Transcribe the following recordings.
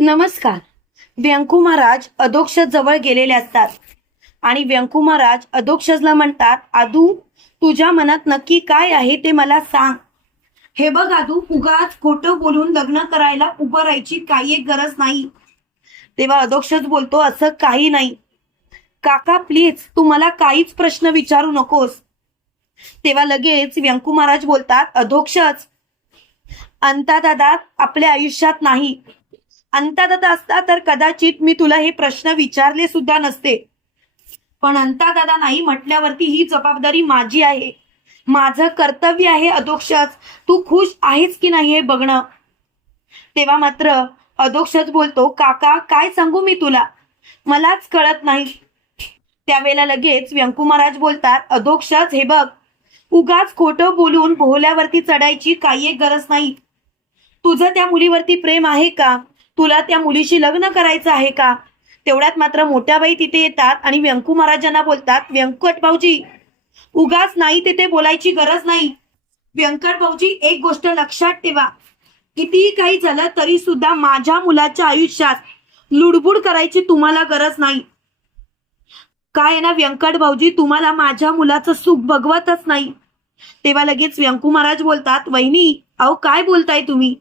नमस्कार. व्यंकू महाराज अधोक्षज जवळ गेलेले असतात आणि व्यंकू महाराज अधोक्षजला म्हणतात, आदू, तुझ्या मनात नक्की काय आहे ते मला सांग. हे बघ आदू, उगाच खोटं बोलून लग्न करायला उभं राहायची काही एक गरज नाही. तेव्हा अधोक्षज बोलतो, असं काही नाही काका, प्लीज तू मला काहीच प्रश्न विचारू नकोस. तेव्हा लगेच व्यंकू महाराज बोलतात, अधोक्षज, अंतादादा आपल्या आयुष्यात नाही. अंतादादा असता तर कदाचित मी तुला हे प्रश्न विचारले सुद्धा नसते, पण अंतादादा नाही म्हटल्यावरती ही जबाबदारी माझी आहे, माझं कर्तव्य आहे. अधोक्षज, तू खुश आहेस की नाही हे बघणं. तेव्हा मात्र अधोक्षज बोलतो, काका काय सांगू मी तुला, मलाच कळत नाही. त्यावेळेला लगेच व्यंकू महाराज बोलतात, अधोक्षज हे बघ, उगाच खोटं बोलून भोवल्यावरती चढायची काही एक गरज नाही. तुझं त्या मुलीवरती प्रेम आहे का? तुला त्या मुलीशी लग्न करायचं आहे का? तेवढ्यात मात्र मोठ्या बाई तिथे येतात आणि व्यंकू महाराजांना बोलतात, व्यंकट भाऊजी, उगाच नाही तिथे बोलायची गरज नाही. व्यंकट भाऊजी, एक गोष्ट लक्षात ठेवा, कितीही काही झालं तरी सुद्धा माझ्या मुलाच्या आयुष्यात लुडबुड करायची तुम्हाला गरज नाही. काय ना व्यंकट भाऊजी, तुम्हाला माझ्या मुलाचं सुख बघवतच नाही. तेव्हा लगेच व्यंकू महाराज बोलतात, वहिनी, अहो काय बोलताय तुम्ही?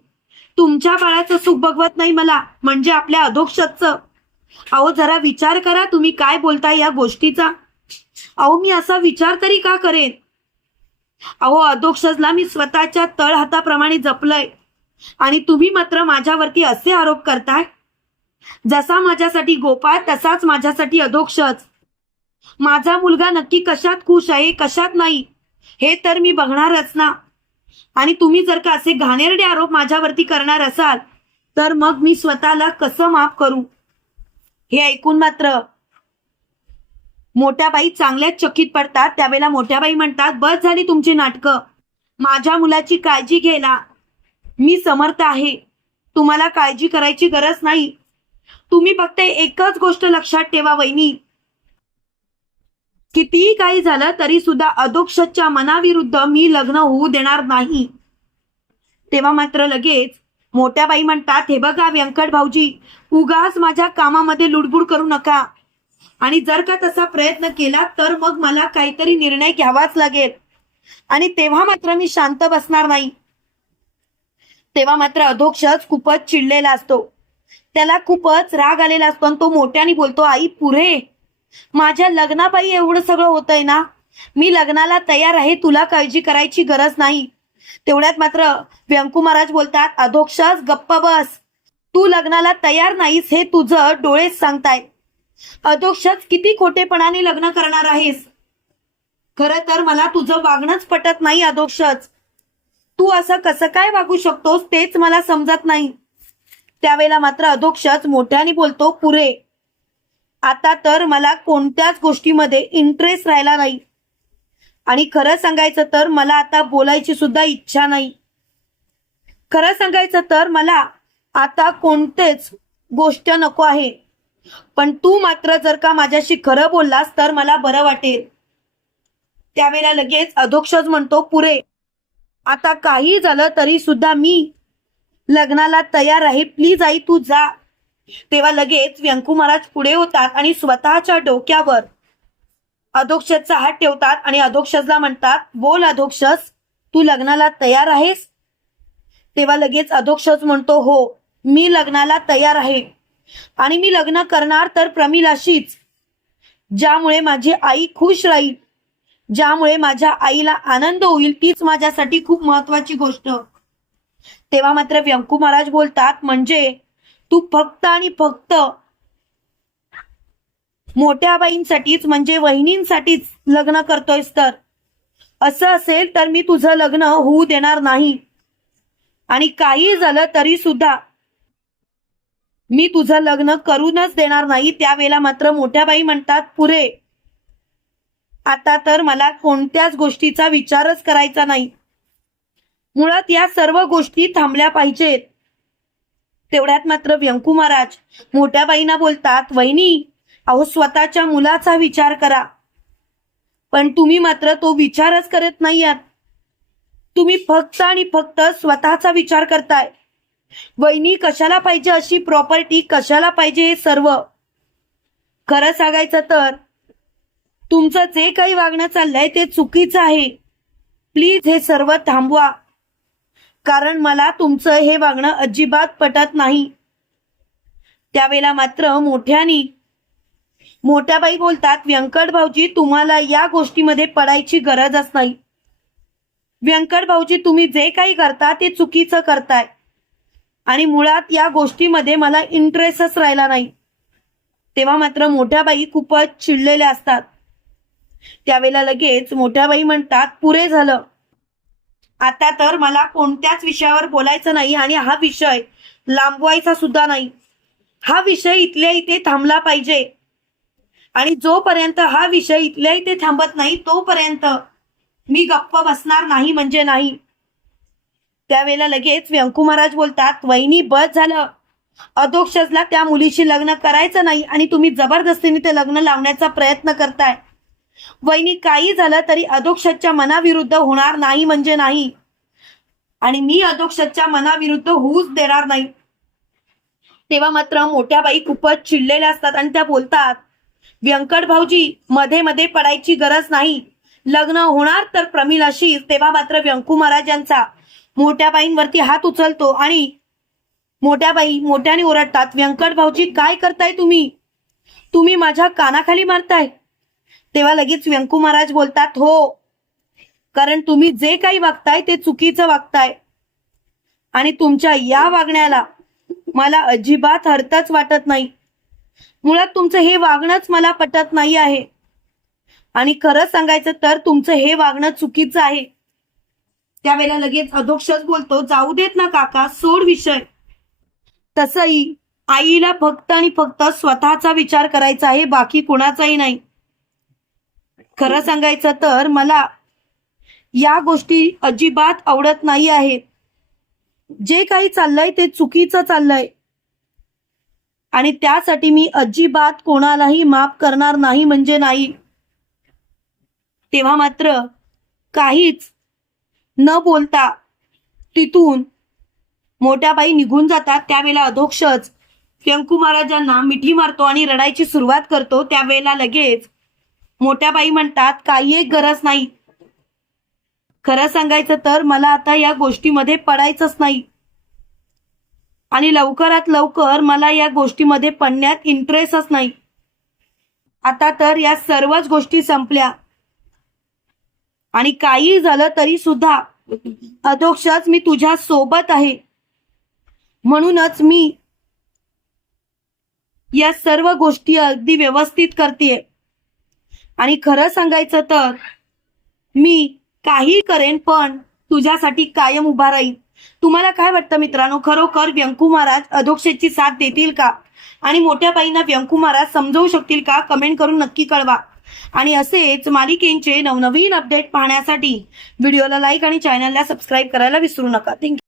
तुमच्या बाळाचं सुख बघवत नाही मला, म्हणजे आपल्या अधोक्षजचं? अहो जरा विचार करा, तुम्ही काय बोलताय या गोष्टीचा. अहो मी असा विचार तरी का करेन? अहो अधोक्षजला मी स्वतःच्या तळहाताप्रमाणे जपलंय आणि तुम्ही मात्र माझ्यावरती असे आरोप करताय. जसा माझ्यासाठी गोपाळ तसाच माझ्यासाठी अधोक्षज. माझा मुलगा नक्की कशात खुश आहे कशात नाही हे तर मी बघणारच ना. आणि तुम्ही जर का असे घाणेरडे आरोप माझ्यावरती करणार असाल तर मग मी स्वतःला कसं माफ करू? हे ऐकून मात्र मोठ्याबाई चांगल्याच चकित पडतात. त्यावेळेला मोठ्याबाई म्हणतात, बस झाली तुमची नाटकं, माझ्या मुलाची काळजी घ्यायला मी समर्थ आहे, तुम्हाला काळजी करायची गरज नाही. तुम्ही फक्त एकच गोष्ट लक्षात ठेवा वहिनी, कितीही काही झालं तरी सुद्धा अधोक्षजच्या मनाविरुद्ध मी लग्न होऊ देणार नाही. तेव्हा मात्र लगेच मोठ्या बाई म्हणतात, हे बघा व्यंकट भाऊजी, उगाच माझ्या कामामध्ये लुडबुड करू नका, आणि जर का तसा प्रयत्न केला तर मग मला काहीतरी निर्णय घ्यावाच लागेल आणि तेव्हा मात्र मी शांत बसणार नाही. तेव्हा मात्र अधोक्षज खूपच चिडलेला असतो, त्याला खूपच राग आलेला असतो आणि तो मोठ्याने बोलतो, आई पुरे, माझ्या लग्नापायी एवढं सगळं होतंय ना, मी लग्नाला तयार आहे, तुला काळजी करायची गरज नाही. तेवढ्यात मात्र व्यंकू महाराज बोलतात, अधोक्षज गप्प बस, तू लग्नाला तयार नाहीस हे तुझं डोळेच सांगताय. अधोक्षज, किती खोटेपणाने लग्न करणार आहेस? खरं तर मला तुझं वागणंच पटत नाही अधोक्षज, तू असं कसं काय वागू शकतोस तेच मला समजत नाही. त्यावेळेला मात्र अधोक्षज मोठ्याने बोलतो, पुरे, आता तर मला कोणत्याच गोष्टीमध्ये इंटरेस्ट राहिला नाही आणि खरं सांगायचं तर मला आता बोलायची सुद्धा इच्छा नाही. खरं सांगायचं तर मला आता कोणतेच गोष्ट नको आहे, पण तू मात्र जर का माझ्याशी खरं बोललास तर मला बरं वाटेल. त्यावेळेला लगेच अधोक्षज म्हणतो, पुरे, आता काही झालं तरी सुद्धा मी लग्नाला तयार आहे, प्लीज आई तू जा. तेव्हा लगेच व्यंकू महाराज पुढे होतात आणि स्वतःच्या डोक्यावर अधोक्षजचा हात ठेवतात आणि अधोक्षजला म्हणतात, बोल अधोक्षज, तू लग्नाला तयार आहेस? तेव्हा लगेच अधोक्षज म्हणतो, हो मी लग्नाला तयार आहे आणि मी लग्न करणार तर प्रमिलाशीच, ज्यामुळे माझी आई खुश राहील, ज्यामुळे माझ्या आईला आनंद होईल, तीच माझ्यासाठी खूप महत्वाची गोष्ट. तेव्हा मात्र व्यंकू महाराज बोलतात, म्हणजे तू फक्त आणि फक्त मोठ्या बाईंसाठीच, म्हणजे वहिनींसाठीच लग्न करतोयस? तर असं असेल तर मी तुझं लग्न होऊ देणार नाही आणि काही झालं तरी सुद्धा मी तुझं लग्न करूनच देणार नाही. त्यावेळेला मात्र मोठ्या बाई म्हणतात, पुरे, आता तर मला कोणत्याच गोष्टीचा विचारच करायचा नाही, मुळात या सर्व गोष्टी थांबल्या पाहिजेत. तेवढ्यात मात्र व्यंकू महाराज मोठ्या बाईंना बोलतात, वहिनी, अहो स्वतःच्या मुलाचा विचार करा, पण तुम्ही मात्र तो विचारच करत नाही आहात. तुम्ही फक्त आणि फक्त स्वतःचा विचार करताय. वहिनी कशाला पाहिजे अशी प्रॉपर्टी, कशाला पाहिजे हे सर्व? खरं सांगायचं तर तुमचं जे काही वागणं चाललंय ते चुकीचं आहे. प्लीज हे सर्व थांबवा, कारण मला तुमचं हे वागणं अजिबात पटत नाही. त्यावेळेला मात्र मोठ्या बाई बोलतात, व्यंकट भाऊजी तुम्हाला या गोष्टीमध्ये पडायची गरजच नाही. व्यंकट भाऊजी तुम्ही जे काही करता ते चुकीचं करताय आणि मुळात या गोष्टीमध्ये मला इंटरेस्टच राहिला नाही. तेव्हा मात्र मोठ्या बाई खूपच चिडलेल्या असतात. त्यावेळेला लगेच मोठ्या बाई म्हणतात, पुरे झालं, आता तर मला कोणत्याच विषयावर बोलायचं नाही आणि हा विषय लांबवायचा सुद्धा नाही. हा विषय इथल्या इथे थांबला पाहिजे आणि जोपर्यंत हा विषय इथल्या इथे थांबत नाही तोपर्यंत मी गप्प बसणार नाही म्हणजे नाही. त्यावेळेला लगेच व्यंकू महाराज बोलतात, वहिनी बस झालं, अधोक्षजला त्या मुलीशी लग्न करायचं नाही आणि तुम्ही जबरदस्तीने ते लग्न लावण्याचा प्रयत्न करताय. वहिनी काही झालं तरी अधोक्षजच्या मनाविरुद्ध होणार नाही म्हणजे नाही आणि मी अधोक्षजच्या मनाविरुद्ध होऊच देणार नाही. तेव्हा मात्र मोठ्या बाई खूपच चिडलेल्या असतात आणि त्या बोलतात, व्यंकट भाऊजी मध्ये मध्ये पडायची गरज नाही, लग्न होणार तर प्रमिलाशीच. तेव्हा मात्र व्यंकू महाराज यांचा मोठ्या बाईंवरती हात उचलतो आणि मोठ्या बाई मोठ्याने ओरडतात, व्यंकट भाऊजी काय करताय तुम्ही माझ्या कानाखाली मारताय. तेव्हा लगेच व्यंकू महाराज बोलतात, हो, कारण तुम्ही जे काही वागताय ते चुकीचं वागताय आणि तुमच्या या वागण्याला मला अजिबात अर्थच वाटत नाही. मुळात तुमचं हे वागणंच मला पटत नाही आहे आणि खरं सांगायचं तर तुमचं हे वागणं चुकीचं आहे. त्यावेळेला लगेच अधोक्षज बोलतो, जाऊ देत ना काका, सोड विषय. तसंही आईला फक्त आणि फक्त स्वतःचा विचार करायचा आहे, बाकी कोणाचाही नाही. खरं सांगायचं तर मला या गोष्टी अजिबात आवडत नाही आहेत. जे काही चाललंय ते चुकीचं चाललंय आणि त्यासाठी मी अजिबात कोणालाही माफ करणार नाही म्हणजे नाही. तेव्हा मात्र काहीच न बोलता तिथून मोठ्या बाई निघून जातात. त्यावेळेला अधोक्षज व्यंकू महाराजांना मिठी मारतो आणि रडायची सुरुवात करतो. त्यावेळेला लगेच मोठ्या बाई म्हणतात, काही एक गरज नाही. खरं सांगायचं तर मला आता या गोष्टीमध्ये पडायचंच नाही आणि लवकरात लवकर मला या गोष्टीमध्ये पडण्यात इंटरेस्टच नाही. आता तर या सर्वच गोष्टी संपल्या आणि काही झालं तरी सुद्धा अधोक्षज मी तुझ्या सोबत आहे, म्हणूनच मी या सर्व गोष्टी अगदी व्यवस्थित करतेय आणि खरं सांगायचं तर मी काही करेन पण तुझ्यासाठी कायम उभा राहील. तुम्हाला काय वाटतं मित्रांनो, खरोखर व्यंकू महाराज अधोक्षजची साथ देतील का आणि मोठ्या बाईंना व्यंकू महाराज समजावू शकतील का? कमेंट करून नक्की कळवा. आणि असेच मालिकेंचे नवनवीन अपडेट पाहण्यासाठी व्हिडिओला लाईक आणि चॅनलला सबस्क्राईब करायला विसरू नका. थँक्यू.